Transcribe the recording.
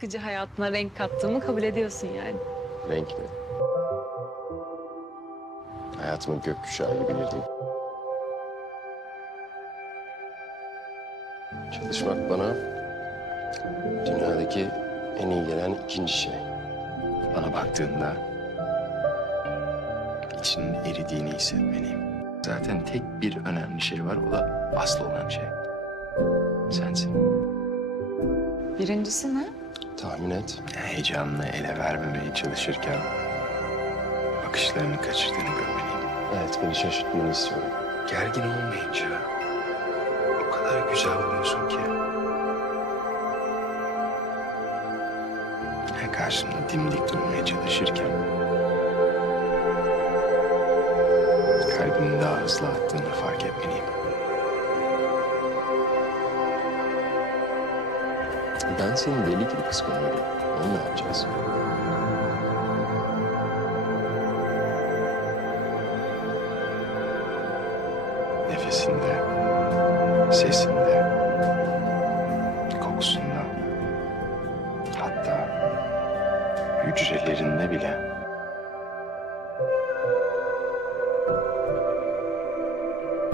sıkıcı hayatına renk kattığımı kabul ediyorsun yani. Renk mi? Hayatımın gökkuşağı gibi girdim. Çalışmak bana dünyadaki en iyi gelen ikinci şey. Bana baktığında içinin eridiğini hissetmeliyim. Zaten tek bir önemli şey var, o da asıl olan şey. Sensin. Birincisi ne? Tahmin et. Heyecanını ele vermemeye çalışırken bakışlarını kaçırdığını görmeliyim. Evet, beni şaşırtmanı istiyorum. Gergin olmayınca o kadar güzel oluyorsun ki. Ya karşımda dimdik durmaya çalışırken kalbimin daha hızlı attığını fark etmeliyim. Ben seni deli gibi kıskanıyorum. Onu ne yapacağız? Nefesinde, sesinde, kokusunda, hatta hücrelerinde bile